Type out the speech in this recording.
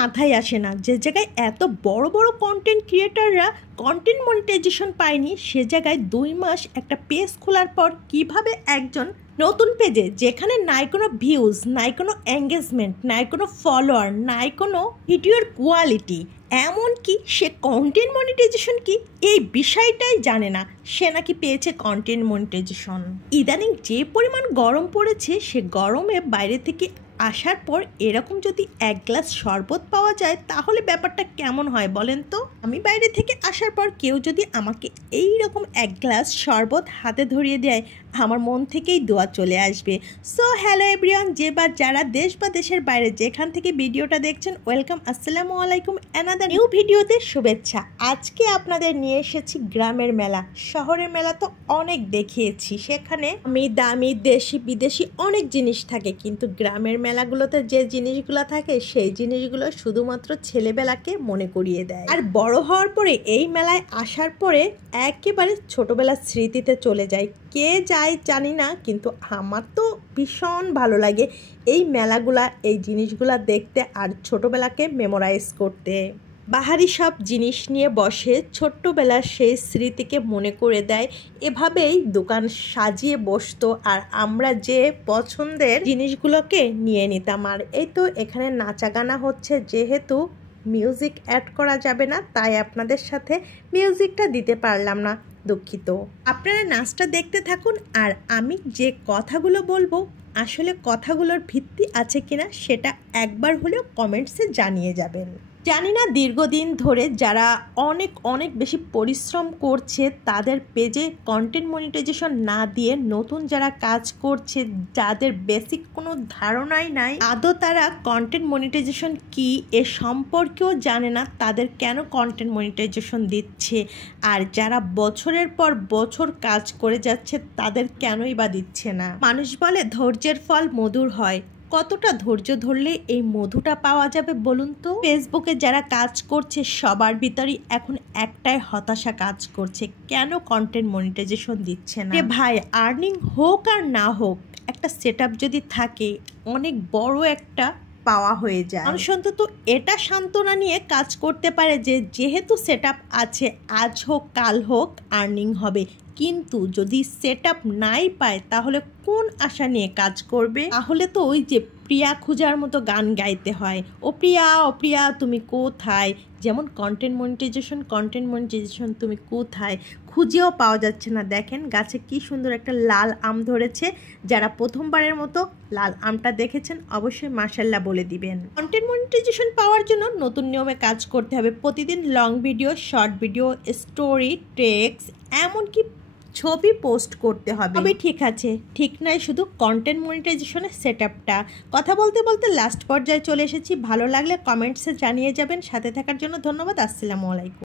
মাথায় আসে না যে জায়গায় এত বড় বড় কন্টেন্ট ক্রিয়েটাররা কন্টেন্ট মনিটাইজেশন পায়নি, সে জায়গায় 2 মাস একটা পেজ খোলার পর কিভাবে একজন নতুন পেজে, যেখানে নাই কোনো ভিউজ, নাই কোনো এঙ্গেজমেন্ট, নাই কোনো ফলোয়ার, নাই কোনো ভিডিওর কোয়ালিটি, এমনকি সে কন্টেন্ট মনিটাইজেশন কি এই বিষয়টাই জানে না, সে নাকি পেয়েছে কন্টেন্ট মনিটাইজেশন। ইদানিং যে পরিমাণ গরম পড়েছে, সে গরমে বাইরে থেকে আসার পর এরকম যদি 1 গ্লাস শরবত পাওয়া যায় তাহলে ব্যাপারটা কেমন হয় বলেন তো। আমি বাইরে থেকে আসার পর কেউ যদি আমাকে এই রকম 1 গ্লাস শরবত হাতে ধরিয়ে দেয়, আমার মন থেকেই দোয়া চলে আসবে। সো হ্যালো এভরিওয়ান, যে বা যারা দেশ বা দেশের বাইরে যেখান থেকে ভিডিওটা দেখছেন, ওয়েলকাম, আসসালামু আলাইকুম, অ্যানাদার নিউ ভিডিওতে শুভেচ্ছা। আজকে আপনাদের নিয়ে এসেছি গ্রামের মেলা। শহরের মেলা তো অনেক দেখিয়েছি, সেখানে আমি দামি দেশি বিদেশি অনেক জিনিস থাকে, কিন্তু গ্রামের মেলাগুলোতে যে জিনিসগুলো থাকে সেই জিনিসগুলো শুধুমাত্র ছেলেবেলাকে মনে করিয়ে দেয়। আর বড় হওয়ার পরে এই মেলায় আসার পরে একেবারে ছোটবেলার স্মৃতিতে চলে যায়। কে যায় জানি না, কিন্তু আমার তো ভীষণ ভালো লাগে এই মেলাগুলা, এই জিনিসগুলা দেখতে আর ছোটবেলাকে মেমোরাইজ করতে। বাহারি সব জিনিস নিয়ে বসে ছোট্টবেলার সেই স্মৃতিকে মনে করে দেয়। এভাবেই দোকান সাজিয়ে বসতো আর আমরা যে পছন্দের জিনিসগুলোকে নিয়ে নিতাম। আর এই তো এখানে নাচা গানা হচ্ছে, যেহেতু মিউজিক অ্যাড করা যাবে না তাই আপনাদের সাথে মিউজিকটা দিতে পারলাম না, দুঃখিত। আপনারা নাচটা দেখতে থাকুন আর আমি যে কথাগুলো বলবো আসলে কথাগুলোর ভিত্তি আছে কিনা সেটা একবার হলেও কমেন্টসে জানিয়ে যাবেন। জানি না দীর্ঘদিন ধরে যারা অনেক বেশি পরিশ্রম করছে তাদের পেজে কন্টেন্ট মনিটাইজেশন না দিয়ে নতুন যারা কাজ করছে, যাদের বেসিক কোনো ধারণাই নাই আদৌ তারা কন্টেন্ট মনিটাইজেশন কি এ সম্পর্কেও জানে না, তাদের কেন কন্টেন্ট মনিটাইজেশন দিচ্ছে। আর যারা বছরের পর বছর কাজ করে যাচ্ছে তাদের কেনই বা দিচ্ছে না। মানুষ বলে ধৈর্যের ফল মধুর হয়, কতটা ধৈর্য ধরলে এই মধুটা পাওয়া যাবে বলুন তো। ফেসবুকে যারা কাজ করছে সবার ভিতরেই এখন একটাই হতাশা কাজ করছে, কেন কন্টেন্ট মনিটাইজেশন দিচ্ছে না। ভাই, আর্নিং হোক আর না হোক, একটা সেটআপ যদি থাকে অনেক বড় একটা পাওয়া হয়ে যায়। মানুষ অন্তত এটা সান্ত্বনা নিয়ে কাজ করতে পারে যে যেহেতু সেটআপ আছে, আজ হোক কাল হোক আর্নিং হবে। কিন্তু যদি সেটআপ নাই পায় তাহলে কোন আশা নিয়ে কাজ করবে? তাহলে তো ওই যে প্রিয়া খুঁজার মতো গান গাইতে হয়, ও প্রিয়া ও প্রিয়া তুমি কোথায়। যেমন কন্টেন্ট মনিটাইজেশন তুমি কোথায়, খুঁজেও পাওয়া যাচ্ছে না। দেখেন গাছে কি সুন্দর একটা লাল আম ধরেছে, যারা প্রথমবারের মতো লাল আমটা দেখেছেন অবশ্যই মাশাআল্লাহ বলে দিবেন। কন্টেন্ট মনিটাইজেশন পাওয়ার জন্য নতুন নিয়মে কাজ করতে হবে। প্রতিদিন long video, short video, story, text, এমনকি ছবি পোস্ট করতে হবে। তবে ঠিক আছে, ঠিক নাই শুধু কন্টেন্ট মনিটাইজেশনের সেটআপটা। কথা বলতে বলতে লাস্ট পর্যায়ে চলে এসেছি। ভালো লাগলে কমেন্টসে জানিয়ে যাবেন। সাথে থাকার জন্য ধন্যবাদ। আসসালামু আলাইকুম।